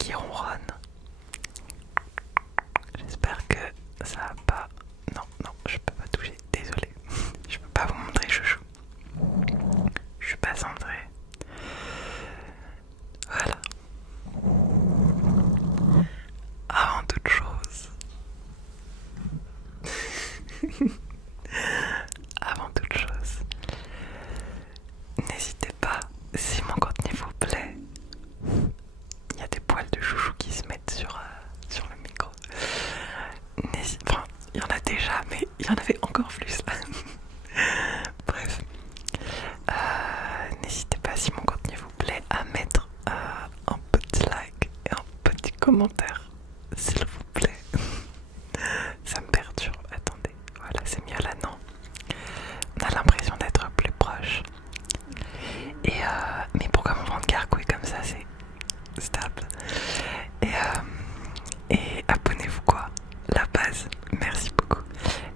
qui ronronne. J'espère que ça va pas... Non, non, je peux pas toucher, désolé. Je peux pas vous montrer chouchou. Je suis pas centrée. Voilà. Avant toute chose... Avant toute chose... N'hésitez pas, si mon contenu vous plaît... Il y a des poils de chouchou qui se mettent sur le micro. Enfin, il y en a déjà, mais il y en avait encore plus. Bref. N'hésitez pas, si mon contenu vous plaît, à mettre un petit like et un petit commentaire, s'il vous plaît. Ça me perturbe. Attendez, voilà, c'est mieux là, non? On a l'impression d'être plus proche. Mais pourquoi mon ventre gargouille comme ça? C'est stable. Et abonnez-vous quoi, la base. Merci beaucoup.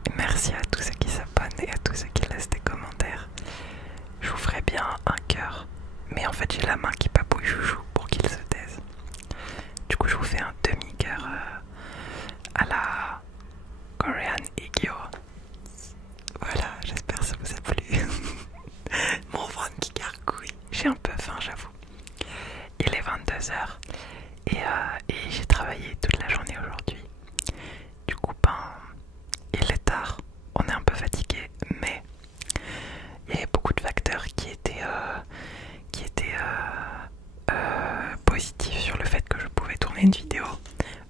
Et merci à tous ceux qui s'abonnent et à tous ceux qui laissent des commentaires. Je vous ferai bien un cœur, mais en fait j'ai la main qui papouille chouchou pour qu'il se taise. Du coup je vous fais un demi-cœur à la Korean Igyo. Voilà, j'espère que ça vous a plu. Mon ventre qui gargouille. J'ai un peu faim, j'avoue. Il est 22h et j'ai travaillé toute la journée aujourd'hui. Du coup, il est tard, on est un peu fatigué, mais il y avait beaucoup de facteurs qui étaient positifs sur le fait que je pouvais tourner une vidéo.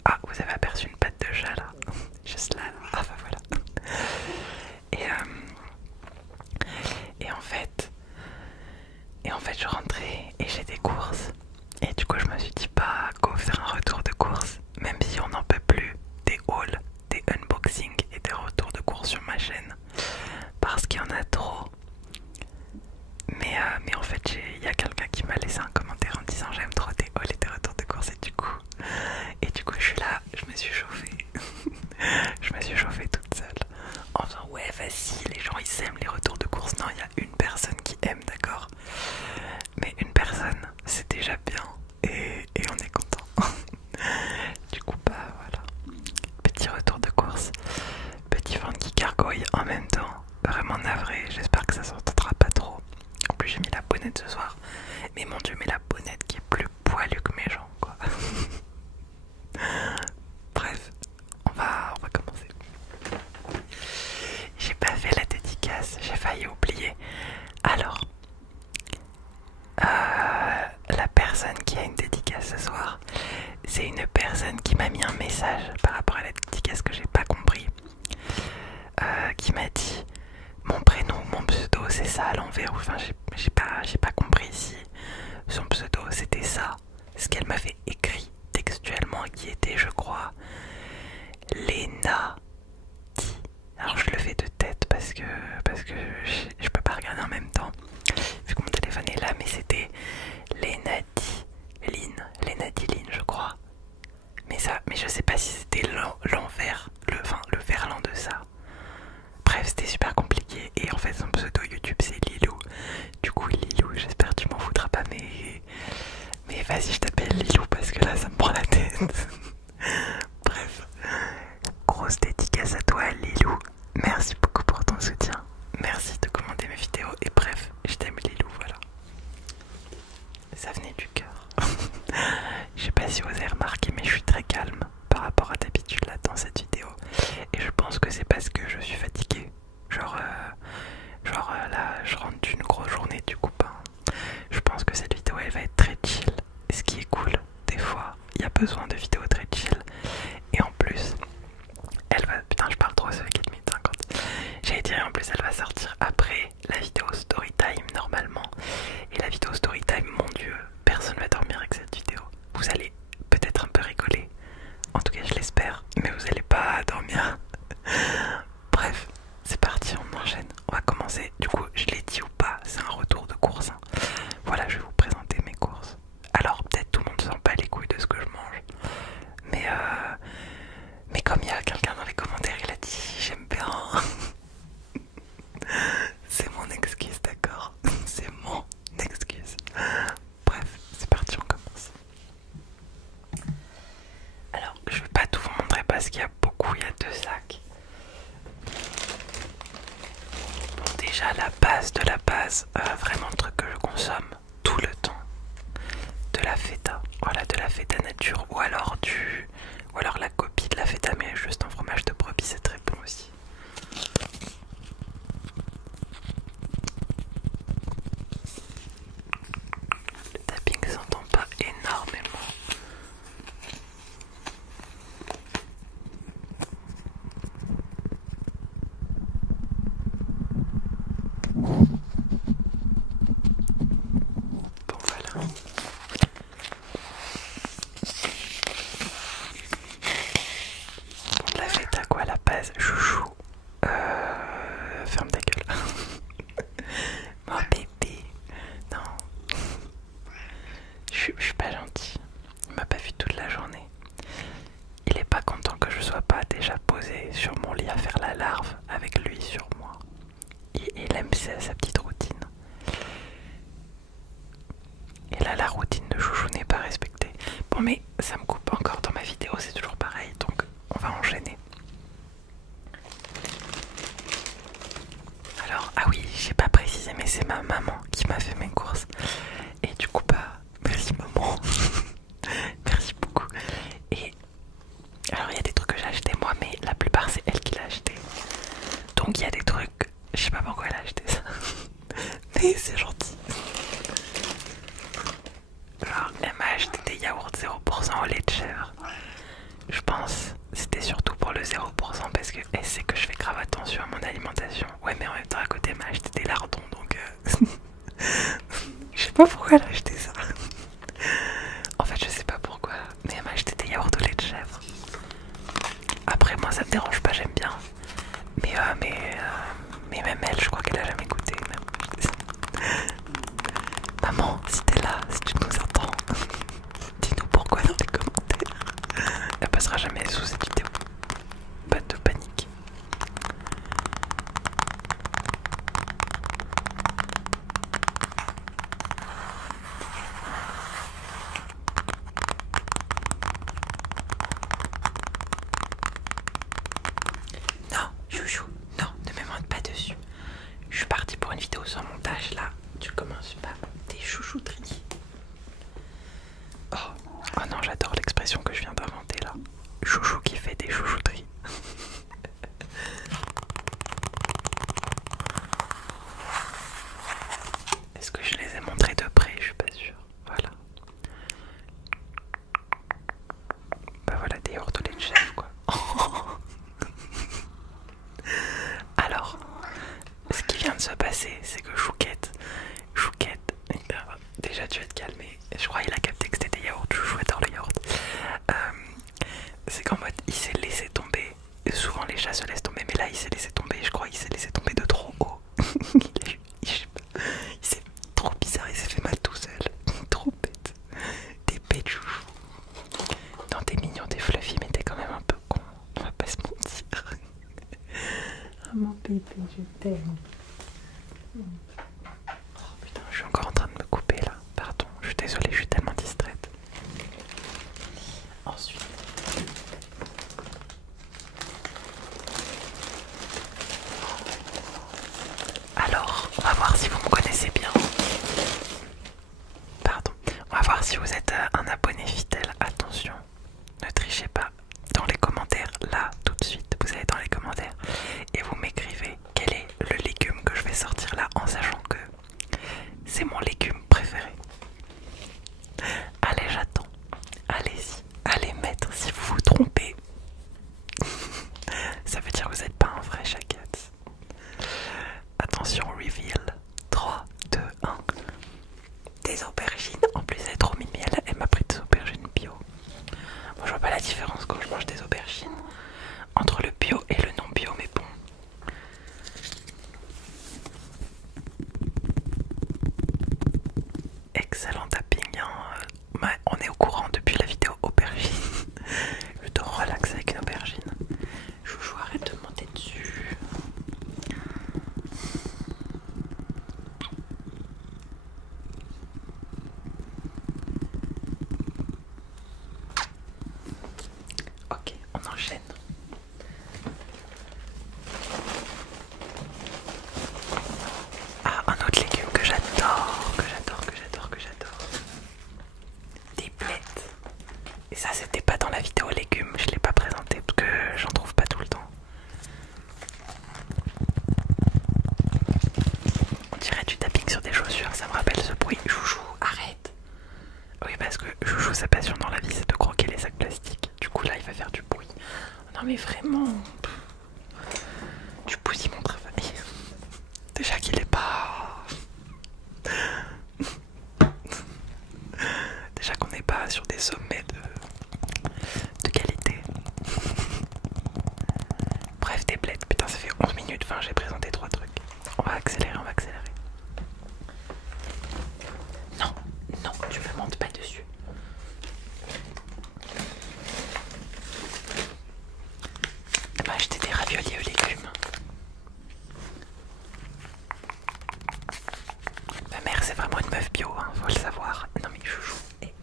Ah, vous avez aperçu une patte de chat là, juste là. Ah bah voilà. Et en fait, je rentrais et j'ai des courses. Et du coup, je me suis dit, bah, go faire un retour de course, même si on n'en peut plus des hauls, des unboxings et des retours de course sur ma chaîne, parce qu'il y en a trop. Mais en fait, il y a quelqu'un qui m'a laissé un commentaire en disant j'aime trop tes hauls et tes retours de course, et du coup, je suis là, je me suis chauffée. Je me suis chauffée toute seule en disant ouais, vas-y, les gens ils aiment les retours de course. Non, il y a une personne qui aime, d'accord, mais une personne c'est déjà bien et on est content. Du coup, bah voilà, petit retour de course, petit ventre qui gargouille en même temps, vraiment navré. J'espère que ça s'entendra pas trop. En plus j'ai mis la bonnette ce soir, mais mon dieu, mais la bonnette qui est plus poilue que mes jambes quoi. Bref, on va commencer. J'ai pas fait la dédicace, j'ai failli oublier. Alors, la personne qui a une dédicace ce soir, c'est une personne qui m'a mis un message par rapport à la dédicace que j'ai pas compris, qui m'a dit mon prénom, mon pseudo c'est ça à l'envers. Enfin, j'ai pas compris si son pseudo c'était ça, ce qu'elle m'avait écrit textuellement, qui était, je crois, Lena. Alors je le fais de tête parce que je peux pas regarder en même temps vu que mon téléphone est là, mais c'était Lenadiline je crois. Mais je sais pas si c'était l'envers, le verlan de ça. Bref, c'était super compliqué et en fait son pseudo YouTube c'est Lilou. Du coup Lilou, j'espère que tu m'en voudras pas, mais vas-y, je t'appelle Lilou parce que là ça me prend la tête. Bref, grosse dédicace à toi Lilou. Merci beaucoup pour ton soutien. Merci de commander mes vidéos. Et bref, je t'aime Lilou, voilà. Ça venait du cœur. Je sais pas si vous avez remarqué, mais je suis très calme par rapport à d'habitude là dans cette vidéo. Et je pense que c'est parce que je suis fatiguée. Genre là, je rentre d'une grosse journée, du coup, je pense que cette vidéo elle va être très chill. Ce qui est cool, des fois, il y a besoin de vidéos très chill. Et en plus, elle va... Putain, je parle trop, ça fait 4 minutes 50. J'allais dire, en plus, elle va sortir après la vidéo Storytime, normalement. Et la vidéo Storytime, mon dieu, personne va dormir avec cette vidéo. Vous allez peut-être un peu rigoler. En tout cas, je l'espère. Mais vous allez pas dormir. Bref, c'est parti, on enchaîne. On va commencer. Du coup, je l'ai dit ou pas, c'est un retour de course. Voilà, je vais vous présenter mes courses. Alors, peut-être tout le monde ne sent pas les couilles de ce que je mange. de la feta nature ou alors la copie de la feta mais juste en fromage de brebis, c'est très bon aussi. Le tapping s'entend pas énormément. Bon voilà. La fête à quoi à la base? Chouchou. Ferme ta gueule. Mon bébé. Non. Je suis pas gentille. Il m'a pas vu toute la journée. Il est pas content que je sois pas déjà posée sur mon lit à faire la larve avec lui sur moi. Il aime sa petite routine. Et là, la routine de chouchou n'est pas respectée. Bon, mais ça me coupe encore dans ma vidéo, c'est toujours pareil, donc on va enchaîner. Alors, ah oui, j'ai pas précisé, mais c'est ma maman qui m'a fait mes courses. Et du coup, bah, merci maman. Merci beaucoup. Et alors, il y a des trucs que j'ai acheté moi, mais la plupart c'est elle qui l'a acheté. Donc, il y a des trucs, je sais pas pourquoi elle a acheté ça. Mais c'est gentil. Genre, elle m'a acheté des yaourts 0% au lait de chèvre. Je pense c'était surtout pour le 0% parce qu'elle sait que je fais grave attention à mon alimentation. Ouais, mais en même temps, à côté, elle m'a acheté des lardons donc. Je sais pas pourquoi elle a acheté ça. En fait, je sais pas pourquoi, mais elle m'a acheté des yaourts au lait de chèvre. Après, moi, ça me dérange pas, j'aime bien. Mais même elle, je crois qu'elle a jamais goûté. Maman, si t'es là, si tu nous entends, dis-nous pourquoi dans les commentaires. Elle passera jamais sous cette vidéo. Pas de panique. Non, chouchou, non, ne me monte pas dessus. Je suis partie pour une vidéo sans montage là. Tu commences pas tes chouchouteries. Oh non, j'adore l'expression que je viens d'inventer là. Chouchou qui fait des chouchouteries. Est-ce que je les ai montrés de près? Je suis pas sûre. Voilà. Bah voilà, des yaourts au lait de chèvre quoi. Alors, ce qui vient de se passer, c'est que Chouquette, déjà tu vas te calmer, je crois qu'il a capté que c'était des yaourts, Chouchou adore le yaourt. C'est qu'en mode, il s'est laissé tomber, souvent les chats se laissent tomber, mais là il s'est laissé tomber, je crois qu'il s'est laissé tomber de trop haut. Il s'est trop bizarre, il s'est fait mal tout seul, trop bête. T'es bête Chouchou. Non, t'es mignon, t'es fluffy, mais t'es quand même un peu con, on va pas se mentir. Ah mon bébé, je t'aime. Oh putain, je suis encore en train de me couper là. Pardon, je suis désolée, je suis tellement distraite. Ensuite. Alors, on va voir si vous me connaissez bien. Pardon. On va voir si vous êtes un abonné fidèle. Attention, ne trichez pas. Dans les commentaires, là, tout de suite, vous allez dans les commentaires et vous m'écrivez quel est le légume que je vais sortir là en sachant que c'est mon légume préféré. Allez, j'attends. Allez-y. Allez mettre si vous vous trompez. Ça veut dire que vous n'êtes pas un vrai chacat. Attention, reveal. 3, 2, 1. Des aubergines. En plus, elle est trop mimi. Elle m'a pris des aubergines bio. Et ça c'était pas dans la vidéo légumes, je l'ai pas présenté parce que j'en trouve pas tout le temps. On dirait du tapping sur des chaussures, ça me rappelle ce bruit. Chouchou, arrête. Oui, parce que Chouchou, sa passion dans la vie, c'est de croquer les sacs plastiques. Du coup, là, il va faire du bruit. Non, mais vraiment. Tu pousses mon travail. Déjà qu'il est pas. Déjà qu'on n'est pas sur des sommets de qualité. Bref, des bleds. Putain, ça fait 11 minutes 20, j'ai présenté 3 trucs. On va accélérer, on va accélérer. Non, non, tu me montes pas dessus. Elle m'a acheté des raviolis aux légumes. Ma mère, c'est vraiment une meuf bio, hein, faut le savoir. Non mais chouchou. Et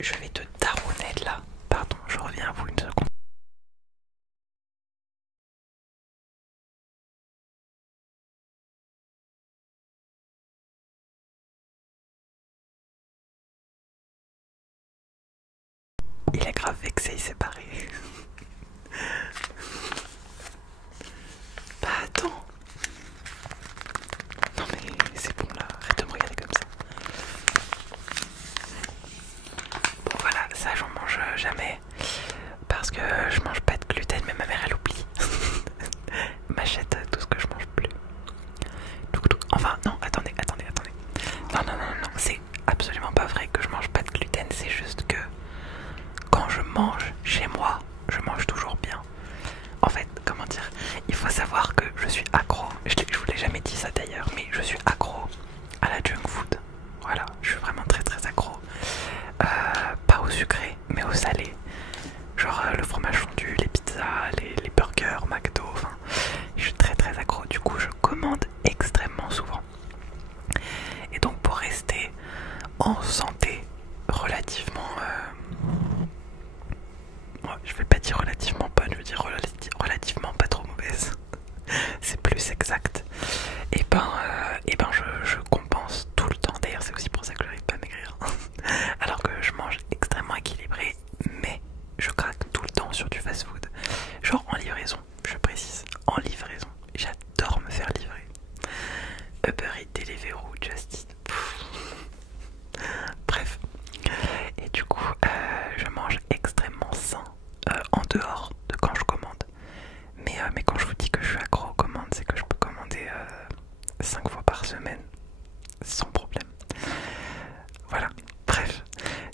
je vais te taronner là. Pardon, je reviens à vous une seconde. Il est grave vexé, il s'est barré. Bah attends. Non mais c'est bon là, arrête de me regarder comme ça. Bon voilà, ça j'en mange jamais. Parce que je mange pas de gluten, mais ma mère elle oublie. M'achète tout ce que je mange plus. Enfin non, attendez. Non, c'est absolument pas vrai que je mange pas de gluten, c'est juste que quand je mange chez moi, je mange toujours bien. En fait, comment dire, il faut savoir que je suis accro, je vous l'ai jamais dit ça d'ailleurs, mais je suis accro à la junk food. Voilà, je suis vraiment très accro. Pas au sucré, mais au salé. Genre le fromage fondu, les pizzas, les burgers, McDo, enfin, je suis très accro. Du coup, je commande extrêmement souvent. Et donc pour rester en santé relativement... je vais pas dire relativement bonne, je veux dire relativement pas trop mauvaise. C'est plus exact. Et ben je compense tout le temps. D'ailleurs c'est aussi pour ça que j'arrive pas à maigrir. Alors que je mange extrêmement équilibré, mais je craque tout le temps sur du fast food. Genre en livraison, je précise, en livraison. J'adore me faire livrer. Uber Eats, Deliveroo, Just Eat. Bref. Et du coup, je mange extrêmement sain en dehors de quand je commande. Mais quand je vous dis que je suis accro aux commandes, c'est que je peux commander 5 fois par semaine sans problème. Voilà. Bref.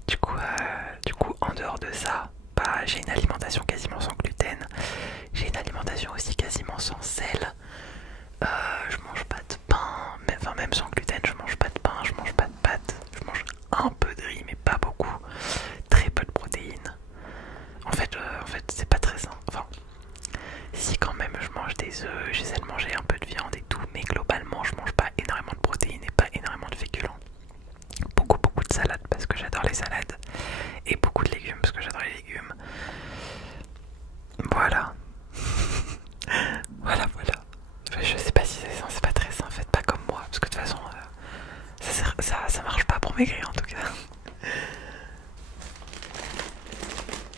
Du coup, en dehors de ça, bah, j'ai une alimentation quasiment sans gluten. J'ai une alimentation aussi quasiment sans sel. Je mange pas de pain, mais, enfin même sans gluten, je mange pas de pain, je mange pas de pâtes, je mange un peu de riz mais pas beaucoup, très peu de protéines. En fait c'est pas très sain. Enfin, si quand même je mange des œufs, j'essaie de manger un peu de viande et tout, mais globalement je mange pas énormément de protéines et pas énormément de féculents. Beaucoup de salades parce que j'adore les salades et beaucoup de légumes parce que j'adore les légumes. Voilà. voilà. Je sais pas si c'est sain, c'est pas très sain, faites pas comme moi, parce que de toute façon, ça marche pas pour maigrir en tout cas.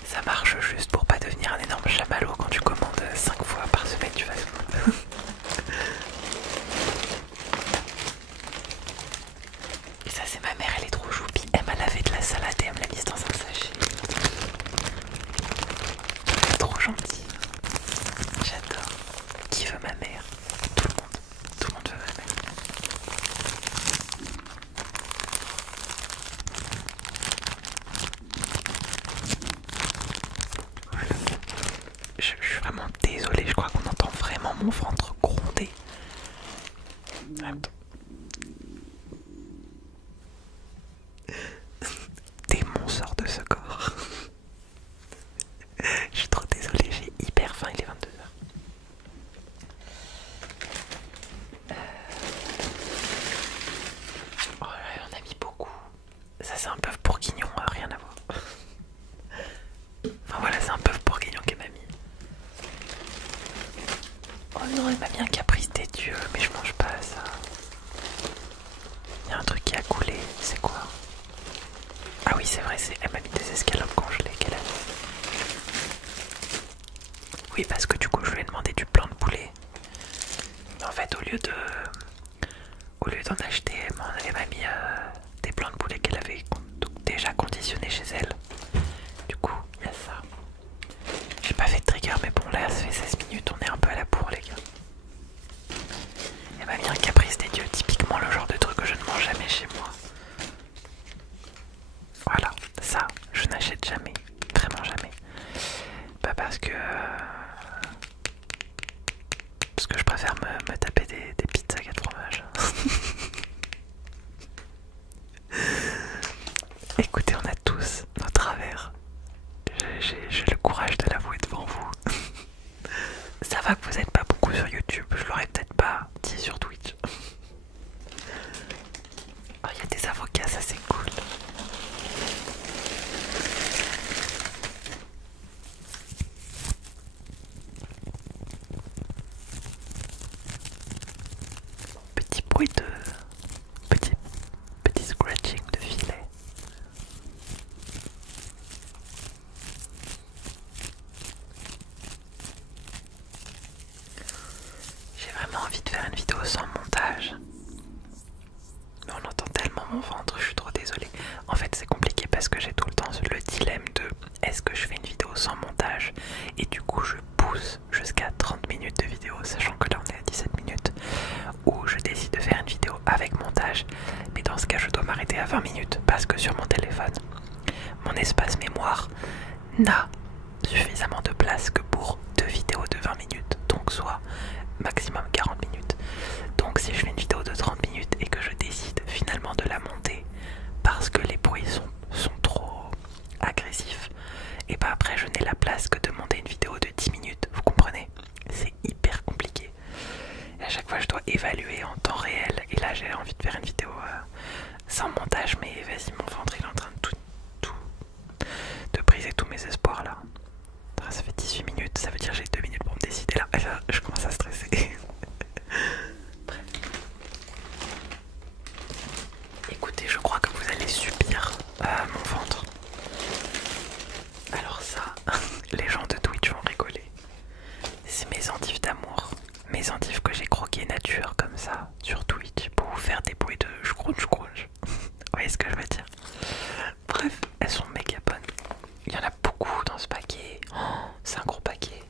Ça marche juste pour pas devenir un énorme chamallow quand tu commandes 5 fois par semaine du fast-food. Et ça c'est ma mère, elle est trop choupi, elle m'a lavé de la salade et elle me l'a mise dans un sachet. Elle est trop gentille. J'adore. Qui veut ma mère? Tout le monde veut ma mère. Voilà. Je suis vraiment désolée, je crois qu'on entend vraiment mon ventre gronder. Attends. Démon sort de ce corps. Je suis trop désolée, j'ai hyper faim, il est 22h. Oh là, elle en a mis beaucoup. Ça c'est un bœuf bourguignon, rien à voir. Enfin voilà, c'est un bœuf bourguignon qu'elle m'a mis. Oh non, elle m'a mis un caprice des dieux, mais je mange pas ça. Il y a un truc qui a coulé, c'est quoi? Ah oui, c'est vrai, Elle m'a mis des escalopes congelées qu'elle a mis. Oui, parce que du coup, je lui ai demandé du blanc de poulet. Mais en fait, au lieu d'en acheter, elle m'a mis des blancs de poulet qu'elle avait déjà conditionnés chez elle. Du coup, il y a ça. J'ai pas fait de trigger, mais bon, là, ça fait 16 minutes, on est un peu à la bourre, les gars. Elle m'a mis un caprice des dieux, typiquement le genre de truc que je ne mange jamais chez moi. Voilà, ça, je n'achète jamais, vraiment jamais. Pas parce que je préfère me taper des pizzas 4 fromages. Écoutez, on a tous nos travers. J'ai le courage de l'avouer devant vous. Ça va que vous n'êtes pas beaucoup sur YouTube, je l'aurais peut-être pas dit sur Twitch. Oh, il y a des avocats, ça c'est cool. Petit bruit de... Petit scratching de filet. J'ai vraiment envie de faire une vidéo sans montage. Mais on entend tellement mon ventre, je suis trop désolée. En fait c'est compliqué parce que j'ai tout le temps le dilemme de est-ce que je fais une vidéo sans montage et du coup je pousse jusqu'à 30 minutes de vidéo, sachant que là on est à 17 minutes, ou je décide de faire une vidéo avec montage, mais dans ce cas je dois m'arrêter à 20 minutes parce que sur mon téléphone, mon espace mémoire n'a suffisamment de place que pour 2 vidéos de 20 minutes, donc soit maximum 40 minutes. Donc si je fais une vidéo de 30 minutes et que je décide finalement de la monter parce que les bruits sont trop agressifs, et bah après je n'ai la place que de monter une vidéo de 10 minutes, vous comprenez? C'est hyper compliqué. Et à chaque fois je dois évaluer en temps réel, et là j'ai envie de faire une vidéo sans montage, mais vas-y, mon ventre il est en train de briser tous mes espoirs là. Ça fait 18 minutes, ça veut dire que j'ai 2 minutes pour me décider là. Je commence à stresser. Bref. Écoutez, je crois que vous allez subir mon ventre. Alors ça, les gens de Twitch vont rigoler. C'est mes endives d'amour. Mes endives que j'ai croquées nature comme ça sur Twitch pour vous faire des bruits de scrunch. Vous voyez ce que je veux dire? Bref, elles sont méga bonnes. Il y en a beaucoup dans ce paquet. Oh, c'est un gros paquet.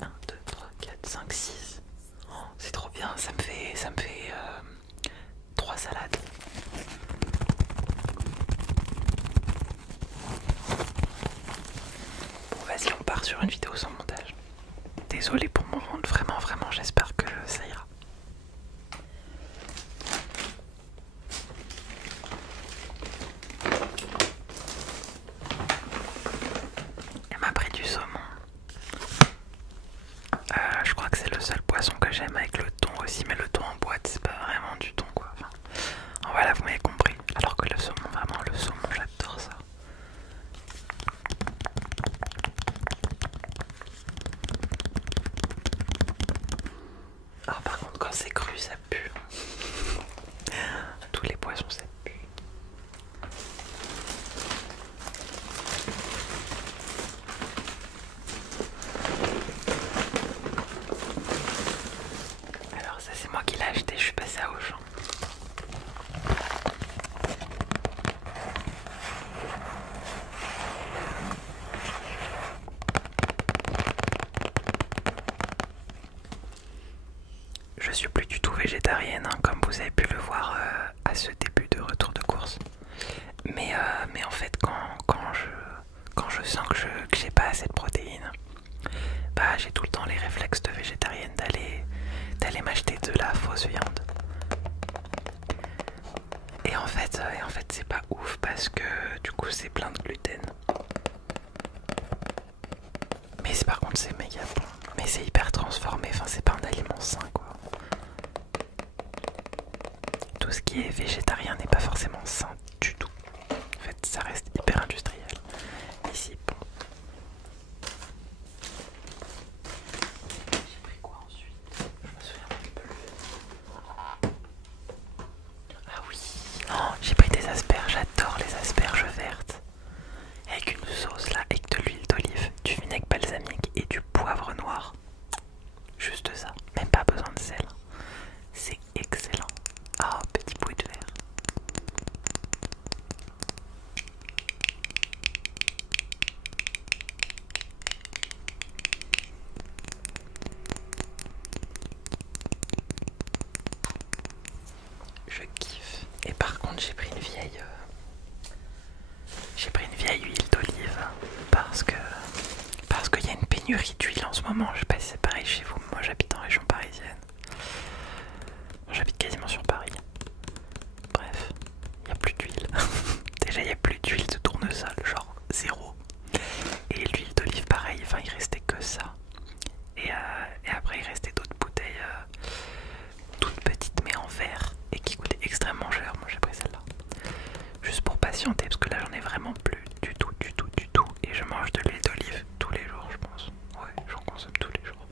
1, 2, 3, 4, 5, 6. Oh, c'est trop bien, ça me fait 3 salades. Bon, vas-y, on part sur une vidéo sans montage. Désolé pour mon ventre, vraiment, j'espère que ça ira. Elle m'a pris du saumon. Je crois que c'est le seul poisson que j'aime avec le thon aussi, mais le thon en boîte c'est pas vraiment du thon quoi. Enfin, voilà, vous m'avez compris. Alors que le saumon, vraiment le saumon, j'adore ça. Alors par contre quand c'est cru ça pue. Tous les poissons ça pue. Alors ça c'est moi qui l'ai acheté, je suis passée à Auchan. Je suis plus du tout végétarienne, hein, comme vous avez pu le voir à ce début de retour de course. Mais en fait quand je sens que j'ai pas assez de protéines, bah j'ai tout le temps les réflexes de végétarienne d'aller m'acheter de la fausse viande. Et en fait c'est pas ouf parce que du coup c'est plein de gluten. Mais par contre c'est méga bon. Mais c'est hyper transformé, enfin c'est pas un aliment sain quoi. Tout ce qui est végétarien n'est pas forcément sain du tout. En fait ça reste hyper industriel. Ici bon. J'ai pris quoi ensuite? Je me souviens même plus. Ah oui, oh, j'ai pris des asperges, j'adore les asperges vertes. pénurie d'huile en ce moment, je sais pas si c'est pareil chez vous, moi j'habite en région parisienne. J'habite quasiment sur Paris. Bref, il n'y a plus d'huile. Déjà il n'y a plus d'huile de tournesol, genre zéro. Et l'huile d'olive pareil, enfin il restait que ça. Et après il restait d'autres bouteilles toutes petites mais en verre et qui coûtaient extrêmement cher. Moi j'ai pris celle-là. Juste pour patienter parce que là j'en ai vraiment plus du tout, du tout, du tout. Et je mange de l'huile d'olive tous les jours je pense. Ouais, j'en consomme tous les jours.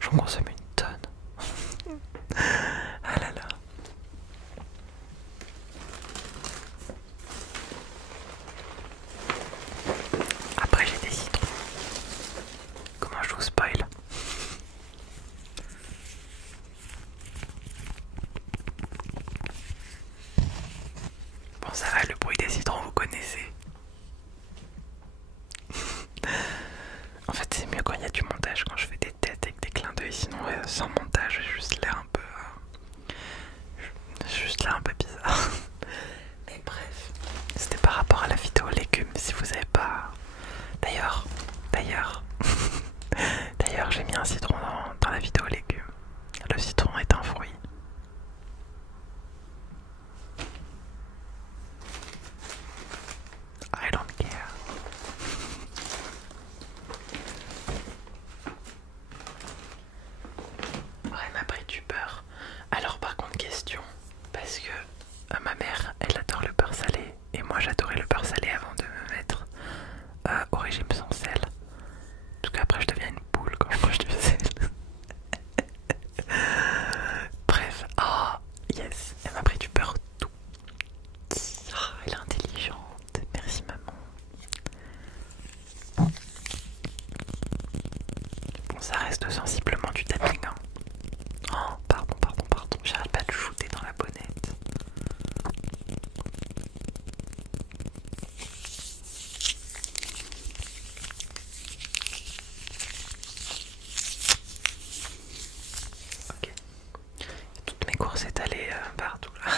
J'en consomme une tonne. Ah là là. Après j'ai des citrons. Comment je vous spoil? Bon ça va, le bruit des citrons vous connaissez. En fait c'est mieux quand il y a du montage, quand je fais des têtes avec des clins d'œil, sinon sans montage j'ai juste l'air un peu... juste l'air un peu bizarre. Mais bref, c'était par rapport à la vidéo légumes, si vous avez pas... D'ailleurs, d'ailleurs j'ai mis un citron dans la vidéo légumes. Le citron est un fruit. I don't care. Ouais, elle m'a pris du beurre. Alors par contre question, parce que ma mère elle adore le beurre salé et moi j'adorais le beurre salé avant de me mettre au régime sans sel. Parce qu'après je deviens une poule quand je mange du sel. Bref, oh yes, elle m'a pris du beurre tout. Oh, elle est intelligente, merci maman. Bon, ça reste sensiblement du tapping. Hein. Oh, pardon, j'arrête pas de shooter dans la bonnette. Ok. Toutes mes courses étalées partout là.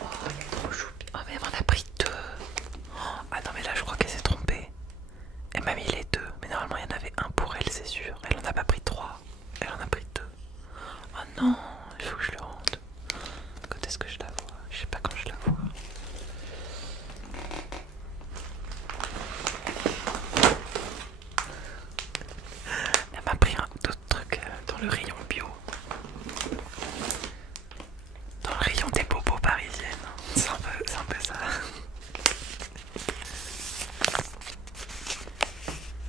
Oh, il est trop choupi. Oh, mais elle m'en a pris deux. Oh, ah non, mais là, je crois qu'elle s'est trompée. Elle m'a mis les deux. Mais normalement, il y en avait un pour elle, c'est sûr. Elle en a pas pris trois. Elle en a pris deux. Oh non, il faut que je le rende. Quand est-ce que je la vois? Je sais pas quand je la vois. Elle m'a pris d'autres trucs dans le rayon bio. Dans le rayon des bobos parisiennes. C'est un peu ça.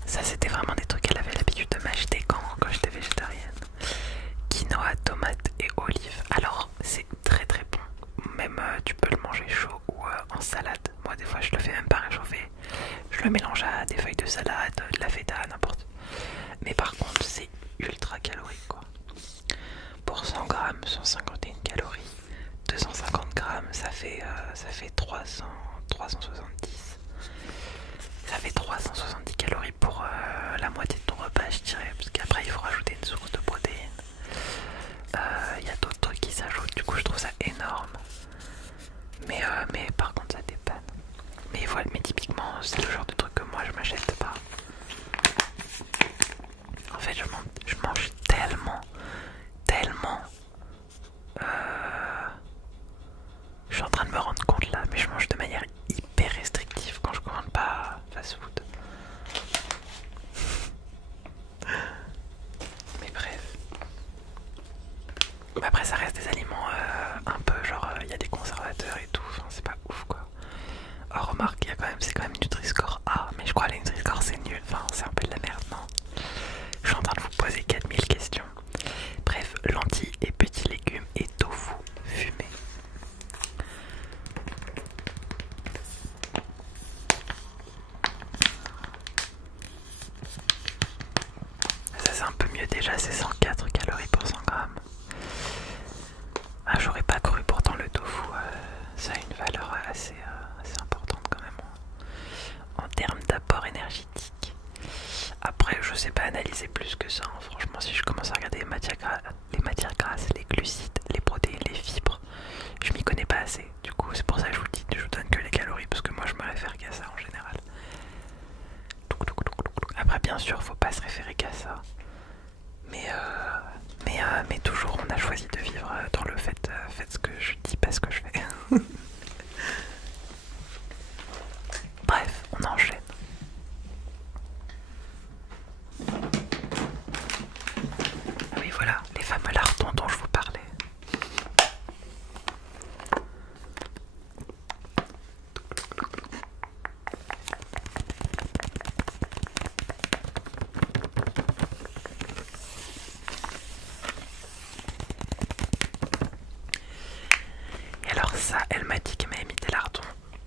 Ça c'était vraiment des trucs qu'elle avait l'habitude de m'acheter quand j'étais végétarienne. Quinoa, tomates et olives. Alors c'est très très bon. Même tu peux le manger chaud ou en salade. Moi des fois je le fais même pas réchauffer. Je le mélange à des feuilles de salade, de la feta, n'importe. Mais par contre c'est ultra calorique quoi. Pour 100 grammes, 151 calories. 250 grammes, ça fait 370. Ça fait 370 calories pour la moitié de ton repas, je dirais. Parce qu'après, il faut rajouter une source de protéines. Il y a d'autres trucs qui s'ajoutent, du coup, je trouve ça énorme. Mais par contre, ça dépanne. Mais voilà, mais typiquement, c'est le genre de truc que moi je m'achète pas. En fait, je mange tellement. Je suis en train de me rendre compte là, mais je mange de manière hyper restrictive quand je commande pas fast food. Mais bref. Après, ça reste des aliments un peu genre, il y a des conservateurs et tout, enfin, c'est pas ouf quoi. Oh, remarque, c'est quand même Nutri-Score A, mais je crois que les Nutri-Score c'est nul, enfin, c'est un peu de la merde, non? Je suis en train de vous poser 4000 questions. Bref, lentilles et petits légumes et tofu fumé. Ça c'est un peu mieux déjà, c'est 104 calories pour 100 grammes. Ah, j'aurais pas cru, pourtant le tofu, ça a une valeur assez importante quand même en termes d'apport énergétique. Après, je sais pas analyser plus que ça, hein. Franchement, si je commence à regarder les matières grasses, les glucides, les protéines, les fibres, je m'y connais pas assez. Du coup, c'est pour ça que je vous dis, je vous donne que les calories, parce que moi je me réfère qu'à ça en général.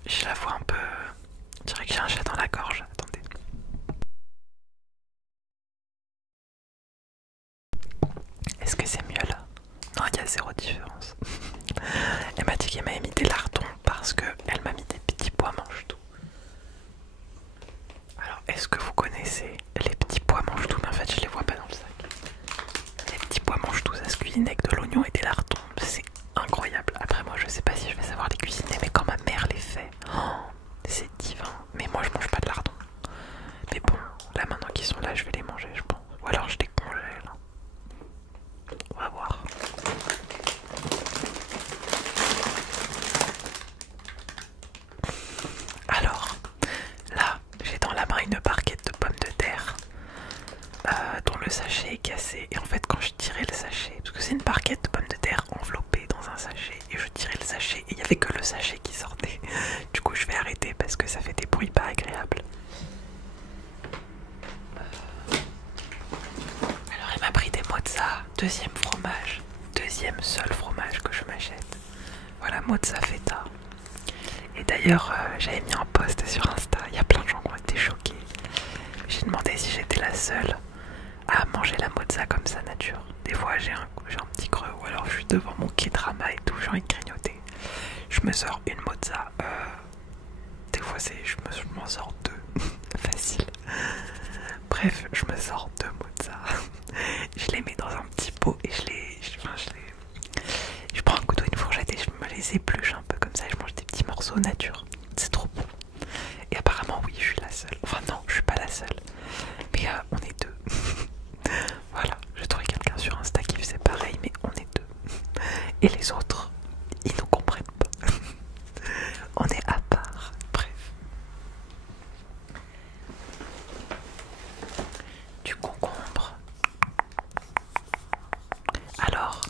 Je la vois un peu... Je dirais que j'ai un chat dans la gorge. Attendez. Est-ce que c'est mieux là? Non, il y a zéro différence. Elle m'a dit qu'elle m'avait mis des lardons parce qu'elle m'a mis des petits pois mange-tout. Alors, est-ce que vous connaissez les petits pois mange-tout? Mais en fait, je les vois pas dans le sac. Les petits pois mange-tout, ça se cuisine avec de l'oignon et des lardons. C'est incroyable. Après, moi, je sais pas si je vais savoir les cuisiner, mais quand ma mère les fait, oh, c'est divin. Mais moi, je mange pas de lardons. Mais bon, là, maintenant qu'ils sont là, je vais les manger, je pense. Ou alors, je les congèle. On va voir. Alors, là, j'ai dans la main une barquette de pommes de terre dont le sachet est cassé. Et en fait, quand je tirais le sachet, parce que c'est une barquette de pommes de terre enveloppée dans un sachet, et je tirais le sachet et il n'y avait que le sachet qui sortait. Du coup, je vais arrêter parce que ça fait des bruits pas agréables. Alors, elle m'a pris des mozza, deuxième fromage, deuxième seul fromage que je m'achète. Voilà, mozza feta. Et d'ailleurs, j'avais mis un post sur Insta, il y a plein de gens qui ont été choqués. J'ai demandé si j'étais la seule à manger la mozza comme ça nature. Des fois j'ai un petit creux ou alors je suis devant mon K-drama et tout, j'ai envie de grignoter. Je me sors une mozza, des fois je m'en sors deux, facile. Bref, je me sors deux mozza. Je les mets dans un petit pot et je prends un couteau et une fourchette et je me les épluche un peu comme ça et je mange des petits morceaux nature. C'est trop bon. Et apparemment oui, je suis la seule. Enfin non, je suis pas la seule. Mais on est deux. Voilà, j'ai trouvé quelqu'un sur Insta qui faisait pareil, mais on est deux. Et les autres, ils nous comprennent pas. On est à part. Bref. Du concombre. Alors,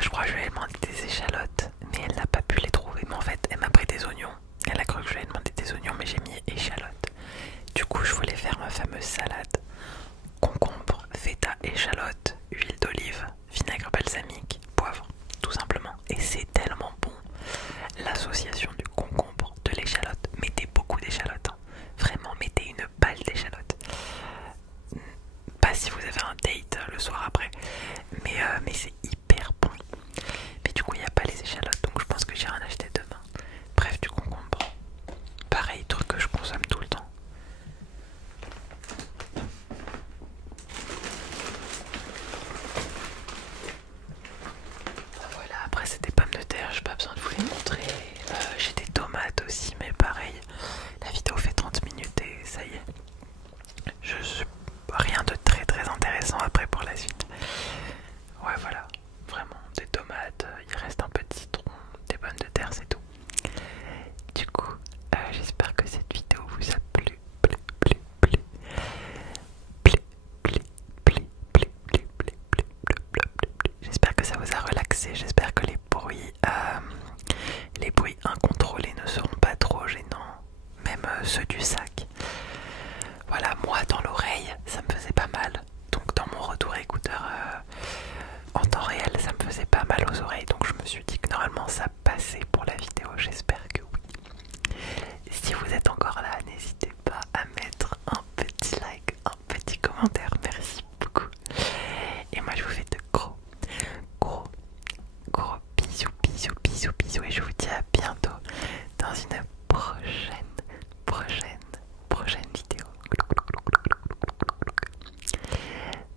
je crois que je lui ai demandé des échalotes, mais elle n'a pas pu les trouver. Mais en fait, elle m'a pris des oignons. Elle a cru que je lui ai demandé des oignons, mais j'ai mis échalotes. Du coup, je voulais faire ma fameuse salade. Concombre, feta, échalote, huile d'olive, vinaigre balsamique, poivre, tout simplement. Et c'est tellement bon. L'association du concombre, de l'échalote. Mettez beaucoup d'échalotes. Hein. Vraiment, mettez une balle d'échalote. Pas si vous avez un date le soir après. Mais c'est hyper bon. Mais du coup, il n'y a pas les échalotes. Donc je pense que j'irai en acheter demain. Bref, du concombre. Pareil, truc que je consomme tout le temps. Voilà, après c'est des pommes de terre, j'ai pas besoin de vous les montrer. J'ai des tomates aussi, mais pareil, la vidéo fait 30 minutes et ça y est. Rien de très très intéressant après pour la suite. Ouais voilà, vraiment des tomates, il reste un peu de citron, des pommes de terre, c'est tout. Du coup, j'espère que cette vidéo vous a plu. J'espère que ça vous a relaxé, j'espère que les bruits incontrôlés ne seront pas trop gênants, même ceux du sac. Voilà, moi dans l'oreille, ça me faisait pas mal. Donc dans mon retour écouteur en temps réel, ça me faisait pas mal aux oreilles. Donc je me suis dit que normalement ça passait pour la vidéo, j'espère que oui. Si vous êtes encore là, n'hésitez pas à mettre un petit like, un petit commentaire, merci beaucoup. Et moi je vous fais de gros bisous et je vous dis à bientôt dans une prochaine vidéo.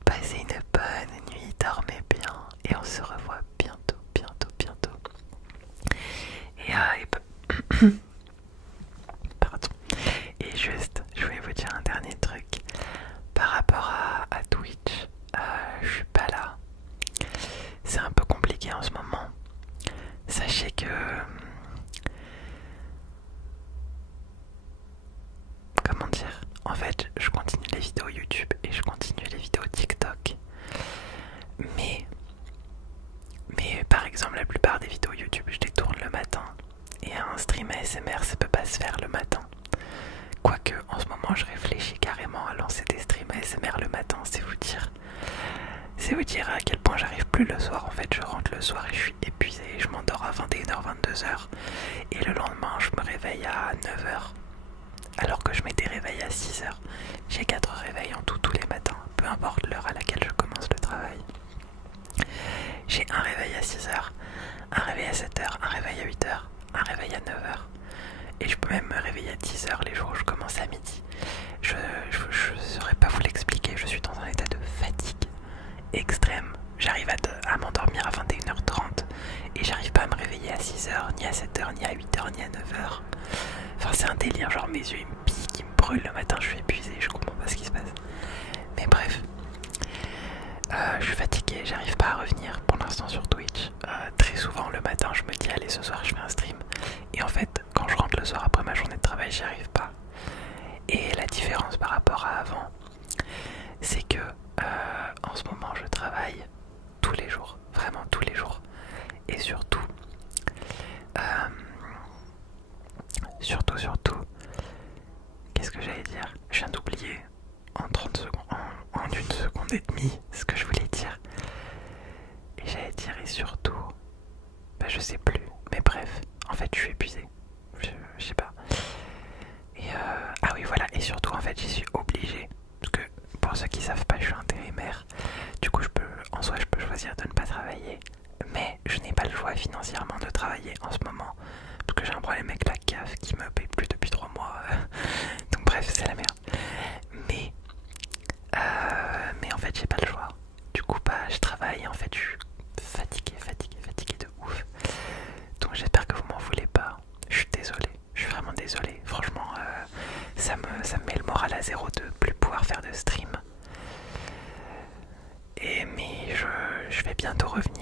Passez une bonne nuit, dormez bien et on se revoit bientôt. Pardon. Et juste, je voulais vous dire un dernier truc par rapport à Twitch. Je suis pas là. C'est un peu compliqué en ce moment. Sachez que comment dire, en fait je continue les vidéos YouTube et je continue les vidéos TikTok, mais par exemple la plupart des vidéos YouTube je les tourne le matin et un stream ASMR ça peut pas se faire le matin, quoique en ce moment je réfléchis carrément à lancer des streams ASMR le matin. C'est vous dire à quel point j'arrive plus le soir. En fait je rentre le soir et je suis épuisée, je m'endors à 21h 22h et le lendemain je me réveille 6h. J'ai 4 réveils en tout tous les matins, peu importe l'heure à laquelle je commence le travail. J'ai un réveil à 6h, un réveil à 7h, un réveil à 8h, un réveil à 9h. Et je peux même me réveiller à 10h les jours où je commence à midi. Je ne saurais pas vous l'expliquer, je suis dans un état de fatigue extrême. J'arrive à m'endormir à 21h30 et j'arrive pas à me réveiller à 6h, ni à 7h, ni à 8h, ni à 9h. Enfin c'est un délire, genre mes yeux ils me piquent, ils me brûlent le matin, je suis épuisée, je comprends pas ce qui se passe. Mais bref, je suis fatiguée, j'arrive pas à revenir pour l'instant sur Twitch. Très souvent le matin je me dis allez ce soir je fais un stream. Et en fait quand je rentre le soir après ma journée de travail j'y arrive pas. Et la différence par rapport à avant, c'est que en ce moment je travaille tous les jours, vraiment tous les jours. Et surtout, qu'est-ce que j'allais dire? Je viens d'oublier en 30 secondes, en 1 seconde et demie ce que je voulais dire. Et j'allais dire et surtout, bah je sais plus, mais bref, en fait je suis épuisé, je sais pas. Et ah oui voilà, et surtout en fait j'y suis obligé, parce que pour ceux qui savent pas je suis intérimaire, du coup en soi je peux choisir de ne pas travailler, mais je n'ai pas le choix financièrement de travailler en ce moment, parce que j'ai un problème avec la CAF qui me paye plus depuis 3 mois, donc bref c'est la merde. Mais en fait j'ai pas le choix, du coup bah je travaille et en fait je suis fatigué de ouf, donc j'espère que vous m'en voulez pas, je suis désolé, je suis vraiment désolé, franchement ça me met le moral à zéro de plus pouvoir faire de stream. Mais je vais bientôt revenir